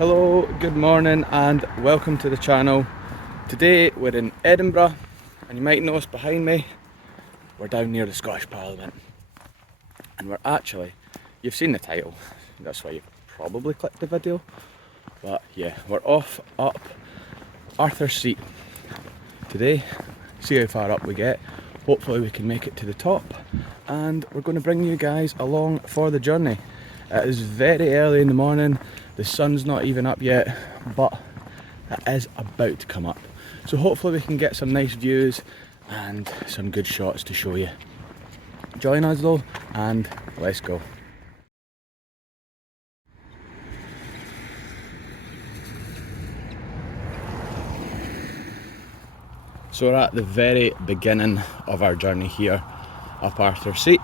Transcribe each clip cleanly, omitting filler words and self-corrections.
Hello, good morning and welcome to the channel. Today we're in Edinburgh and you might notice behind me we're down near the Scottish Parliament, and we're actually, you've seen the title, that's why you probably clicked the video, but yeah, we're off up Arthur's Seat today, see how far up we get. Hopefully we can make it to the top and we're going to bring you guys along for the journey. It is very early in the morning, the sun's not even up yet, but it is about to come up. So hopefully we can get some nice views and some good shots to show you. Join us though, and let's go. So we're at the very beginning of our journey here up Arthur's Seat,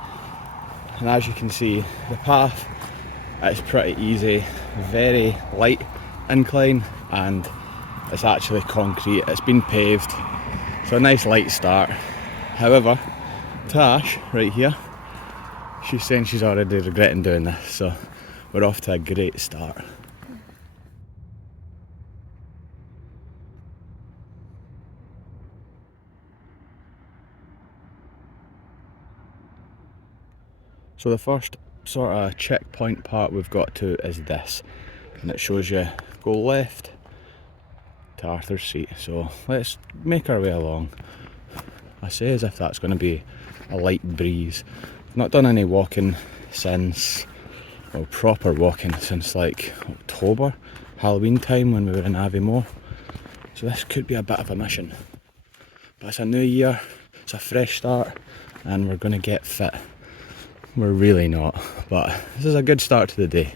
and as you can see the path is pretty easy, very light incline, and it's actually concrete, it's been paved, so a nice light start. However, Tash right here, she's saying she's already regretting doing this, so we're off to a great start. So the first sort of checkpoint part we've got to is this, and it shows you go left to Arthur's Seat, so let's make our way along. I say as if that's going to be a light breeze. I've not done any walking since, well, proper walking since like October, Halloween time when we were in Aviemore, so this could be a bit of a mission, but it's a new year, it's a fresh start, and we're going to get fit. We're really not, but this is a good start to the day.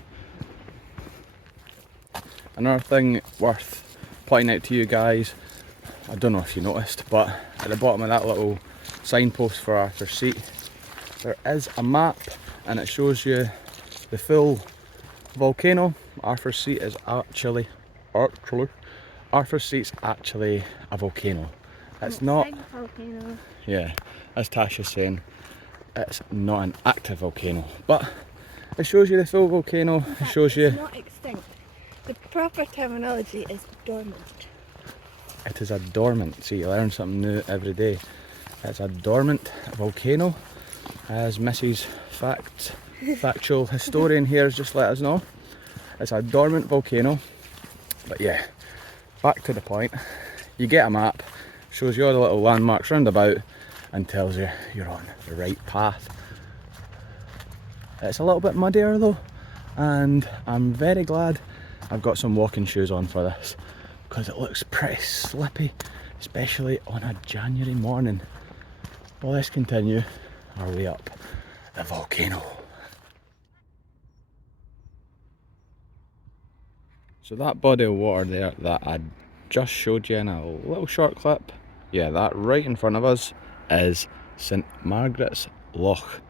Another thing worth pointing out to you guys, I don't know if you noticed, but at the bottom of that little signpost for Arthur's Seat, there is a map and it shows you the full volcano. Arthur's Seat is actually Arthur's Seat's actually a volcano. It's not, volcano. Yeah, as Tasha's saying, it's not an active volcano, but it shows you the full volcano. In fact, it shows you it's not extinct. The proper terminology is dormant. It is a dormant. See, you learn something new every day. It's a dormant volcano, as Mrs. Factual Historian here has just let us know. It's a dormant volcano. But yeah, back to the point. You get a map, shows you all the little landmarks round about, and tells you you're on the right path. It's a little bit muddier though, and I'm very glad I've got some walking shoes on for this, because it looks pretty slippy, especially on a January morning. Well, let's continue our way up the volcano. So that body of water there that I just showed you in a little short clip, yeah, that right in front of us is St Margaret's Loch,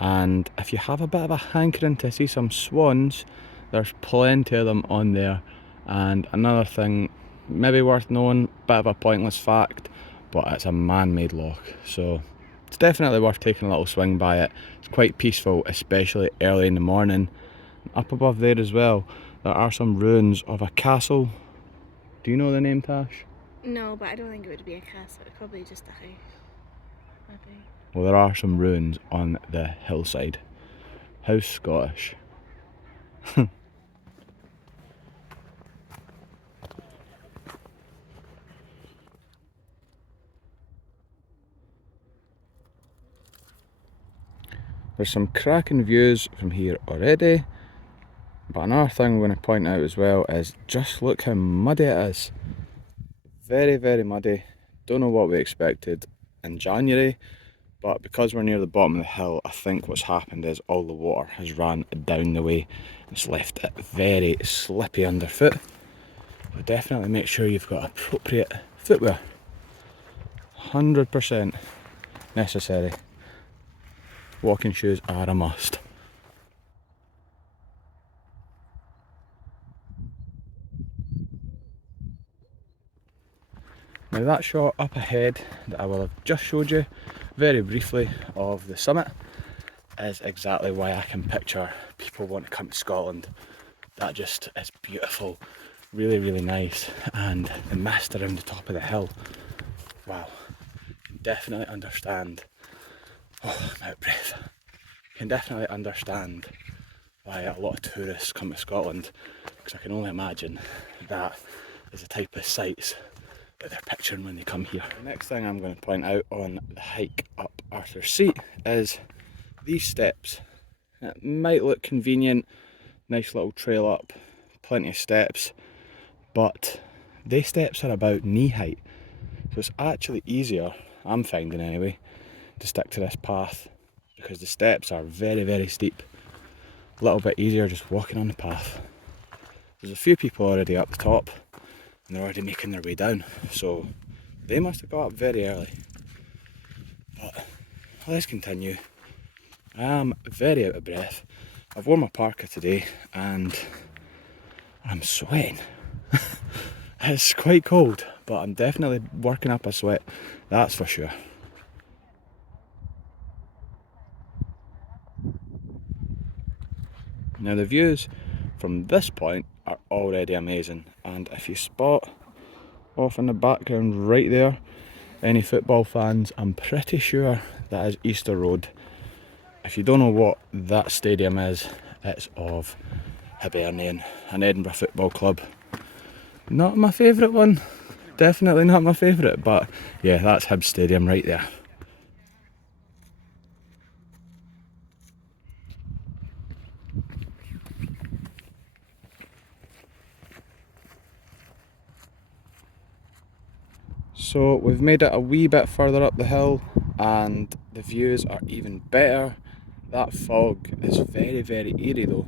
and if you have a bit of a hankering to see some swans, there's plenty of them on there. And another thing maybe worth knowing, bit of a pointless fact, but it's a man-made loch, so it's definitely worth taking a little swing by it. It's quite peaceful, especially early in the morning. Up above there as well, there are some ruins of a castle. Do you know the name, Tash? No, but I don't think it would be a castle, it's probably just a house. Maybe. Well, there are some ruins on the hillside. How Scottish. There's some cracking views from here already, but another thing I'm going to point out as well is just look how muddy it is. Very, very muddy. Don't know what we expected in January, but because we're near the bottom of the hill, I think what's happened is all the water has ran down the way. It's left it very slippy underfoot. But definitely make sure you've got appropriate footwear. 100% necessary. Walking shoes are a must. Now that shot up ahead that I will have just showed you very briefly of the summit is exactly why I can picture people want to come to Scotland. that just is beautiful, really, really nice. And the mist around the top of the hill, wow, can definitely understand, oh, I'm out of breath, can definitely understand why a lot of tourists come to Scotland, because I can only imagine that is the type of sights that they're picturing when they come here. The next thing I'm going to point out on the hike up Arthur's Seat is these steps. It might look convenient, nice little trail up, plenty of steps, but these steps are about knee height, so it's actually easier, I'm finding anyway, to stick to this path because the steps are very, very steep. A little bit easier just walking on the path. There's a few people already up the top and they're already making their way down, so they must have got up very early. But let's continue. I am very out of breath. I've worn my parka today and I'm sweating. It's quite cold, but I'm definitely working up a sweat, that's for sure. Now the views from this point are already amazing, and if you spot off in the background right there any football fans, I'm pretty sure that is Easter Road. If you don't know what that stadium is, it's of Hibernian, an Edinburgh football club. Not my favourite one, definitely not my favourite, but yeah, that's Hib Stadium right there. So we've made it a wee bit further up the hill and the views are even better. That fog is very, very eerie though,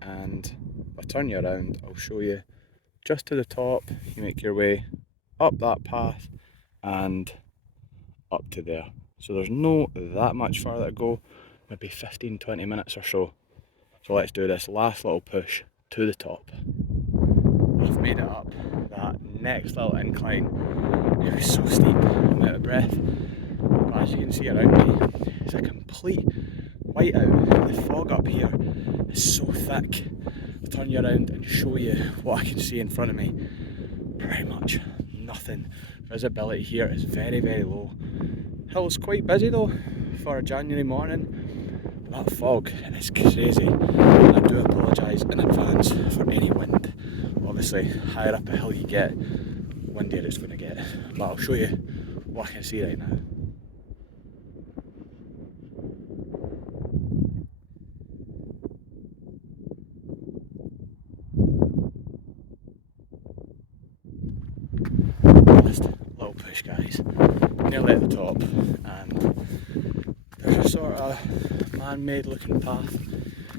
and if I turn you around I'll show you just to the top. You make your way up that path and up to there. So there's no that much further to go, maybe 15-20 minutes or so. So let's do this last little push to the top. I've made it up that next little incline. It was so steep, I'm out of breath. But as you can see around me, it's a complete whiteout. The fog up here is so thick. I'll turn you around and show you what I can see in front of me. Pretty much nothing. Visibility here is very, very low. Hill's quite busy though for a January morning. That fog is crazy. I do apologise in advance for any wind. Obviously, higher up a hill you get, windier it's going to get. But I'll show you what I can see right now. Last little push, guys. Nearly at the top, and there's a sort of man-made looking path,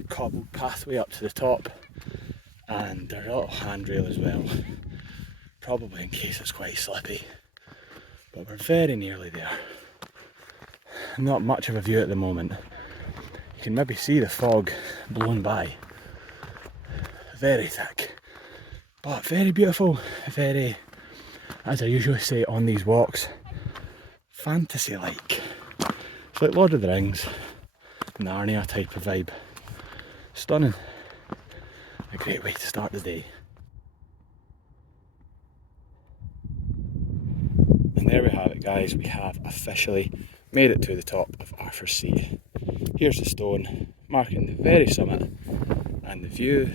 cobbled pathway up to the top, and there's a little handrail as well, probably in case it's quite slippy, but we're very nearly there. Not much of a view at the moment. You can maybe see the fog blown by, very thick, but very beautiful, very, as I usually say on these walks, fantasy-like. It's like Lord of the Rings, Narnia type of vibe. Stunning. A great way to start the day. And there we have it, guys. We have officially made it to the top of Arthur's Seat. Here's the stone marking the very summit, and the view,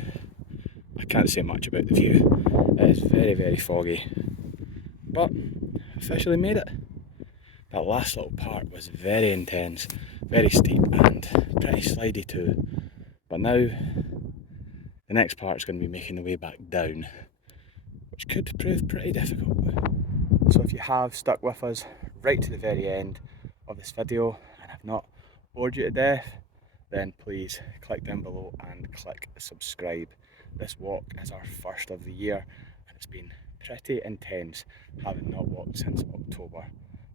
I can't say much about the view. It is very, very foggy, but officially made it. That last little part was very intense, very steep and pretty slidey too. But now the next part is going to be making the way back down, which could prove pretty difficult. So if you have stuck with us right to the very end of this video and have not bored you to death, then please click down below and click subscribe. This walk is our first of the year and it's been pretty intense, having not walked since October.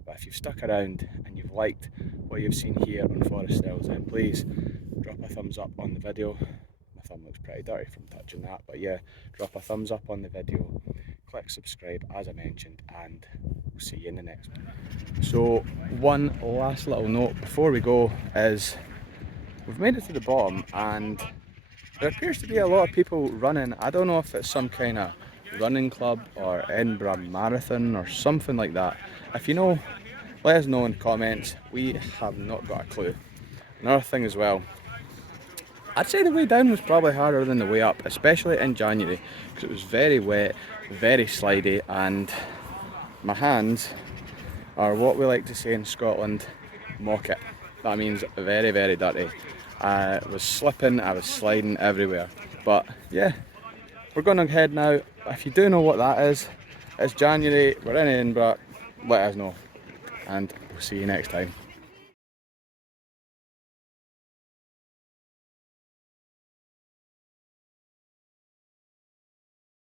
But if you've stuck around and you've liked what you've seen here on Forest Hills, then please drop a thumbs up on the video. My thumb looks pretty dirty from touching that, but yeah, drop a thumbs up on the video, click subscribe as I mentioned, and we'll see you in the next one. So one last little note before we go is we've made it to the bottom, and there appears to be a lot of people running. I don't know if it's some kind of running club or Edinburgh Marathon or something like that. If you know, let us know in the comments. We have not got a clue. Another thing as well, I'd say the way down was probably harder than the way up, especially in January, because it was very wet, very slidey, and my hands are what we like to say in Scotland, mock it. That means very, very dirty. I was slipping, I was sliding everywhere. But yeah, we're going ahead now. If you do know what that is, it's January, we're in Edinburgh, let us know. And we'll see you next time.